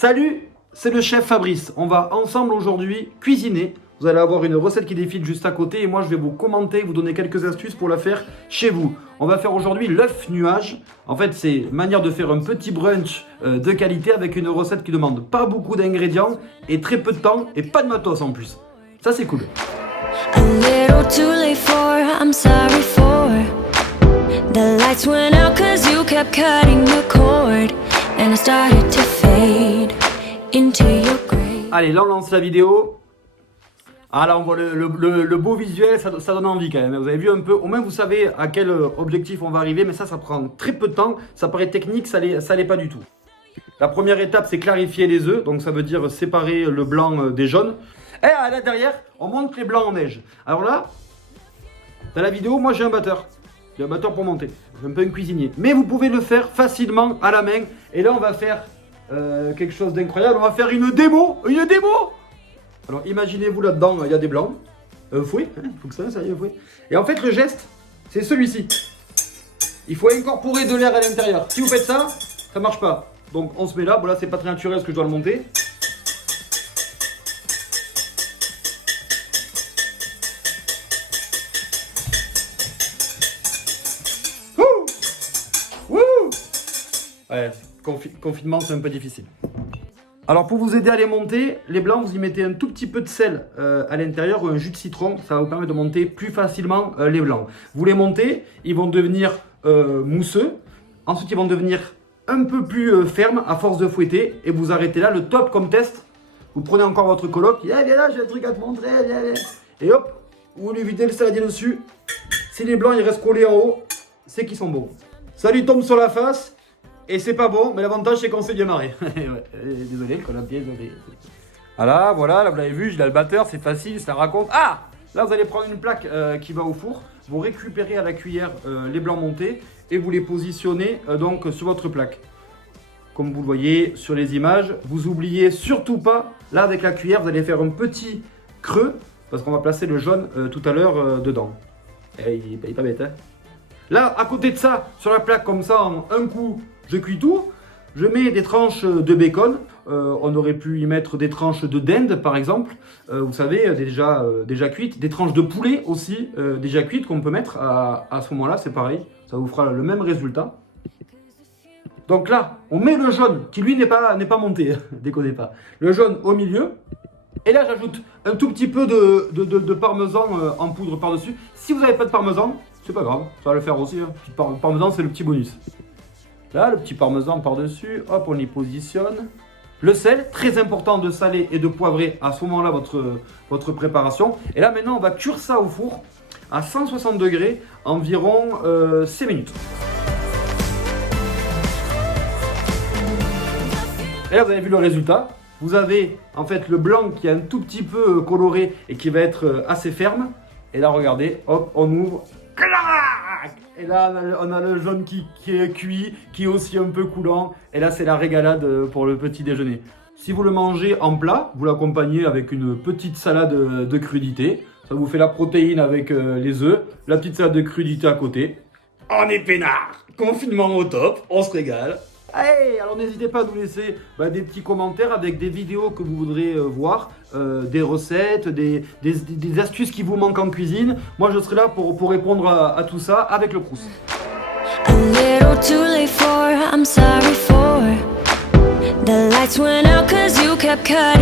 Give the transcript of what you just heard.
Salut, c'est le chef Fabrice. On va ensemble aujourd'hui cuisiner. Vous allez avoir une recette qui défile juste à côté et moi je vais vous commenter, vous donner quelques astuces pour la faire chez vous. On va faire aujourd'hui l'œuf nuage. En fait, c'est une manière de faire un petit brunch de qualité avec une recette qui demande pas beaucoup d'ingrédients et très peu de temps et pas de matos en plus. Ça c'est cool. A little too late for, I'm sorry for. The lights went out cause you kept cutting the cord. And I started to fade into your grave. Allez, là on lance la vidéo. Ah là on voit le beau visuel, ça donne envie quand même. Vous avez vu un peu, au moins vous savez à quel objectif on va arriver. Mais ça prend très peu de temps, ça paraît technique, ça l'est pas du tout. La première étape c'est clarifier les œufs. Donc ça veut dire séparer le blanc des jaunes. Et là derrière, on monte les blancs en neige. Alors là, dans la vidéo, moi j'ai un batteur. J'ai un batteur pour monter. J'ai un peu un cuisinier. Mais vous pouvez le faire facilement à la main. Et là, on va faire quelque chose d'incroyable. On va faire une démo. Une démo. Alors imaginez-vous là-dedans, il y a des blancs. Un fouet. Il faut que ça y ait un fouet. Et en fait, le geste, c'est celui-ci. Il faut incorporer de l'air à l'intérieur. Si vous faites ça, ça marche pas. Donc on se met là. Bon là, c'est pas très naturel parce que je dois le monter. Ouais, confinement c'est un peu difficile. Alors pour vous aider à les monter, les blancs vous y mettez un tout petit peu de sel à l'intérieur ou un jus de citron, ça va vous permettre de monter plus facilement les blancs. Vous les montez, ils vont devenir mousseux, ensuite ils vont devenir un peu plus fermes à force de fouetter et vous arrêtez là, le top comme test. Vous prenez encore votre coloc, viens là j'ai un truc à te montrer, viens. Et hop, vous lui videz le saladier dessus. Si les blancs ils restent collés en haut, c'est qu'ils sont bons. Ça lui tombe sur la face. Et c'est pas bon, mais l'avantage c'est qu'on s'est bien marré. Ouais, désolé, le colombier, désolé. Voilà, là vous l'avez vu, j'ai là le batteur, c'est facile, ça raconte. Ah, là vous allez prendre une plaque qui va au four, vous récupérez à la cuillère les blancs montés et vous les positionnez donc sur votre plaque. Comme vous le voyez sur les images, vous oubliez surtout pas, là avec la cuillère vous allez faire un petit creux parce qu'on va placer le jaune tout à l'heure dedans. Et il est pas bête, hein. Là, à côté de ça, sur la plaque comme ça, en un coup, je cuis tout. Je mets des tranches de bacon. On aurait pu y mettre des tranches de dinde, par exemple. Vous savez, déjà cuites. Des tranches de poulet aussi, déjà cuites, qu'on peut mettre à ce moment-là. C'est pareil, ça vous fera le même résultat. Donc là, on met le jaune, qui lui n'est pas monté, déconnez pas. Le jaune au milieu. Et là, j'ajoute un tout petit peu de parmesan en poudre par-dessus. Si vous n'avez pas de parmesan, c'est pas grave, ça va le faire aussi. Hein. Le parmesan, c'est le petit bonus. Là, le petit parmesan par-dessus, hop, on y positionne. Le sel, très important de saler et de poivrer à ce moment-là votre préparation. Et là, maintenant, on va cuire ça au four à 160 degrés, environ 6 minutes. Et là, vous avez vu le résultat. Vous avez en fait le blanc qui est un tout petit peu coloré et qui va être assez ferme. Et là, regardez, hop, on ouvre. Et là, on a le jaune qui est cuit, qui est aussi un peu coulant. Et là, c'est la régalade pour le petit déjeuner. Si vous le mangez en plat, vous l'accompagnez avec une petite salade de crudité. Ça vous fait la protéine avec les œufs, la petite salade de crudité à côté. On est peinard, confinement au top, on se régale. Hey, alors n'hésitez pas à nous laisser des petits commentaires avec des vidéos que vous voudrez voir, des recettes, des astuces qui vous manquent en cuisine. Moi je serai là pour répondre à tout ça avec le Crous. A little too late for, I'm sorry for. The lights went out cause you kept cutting.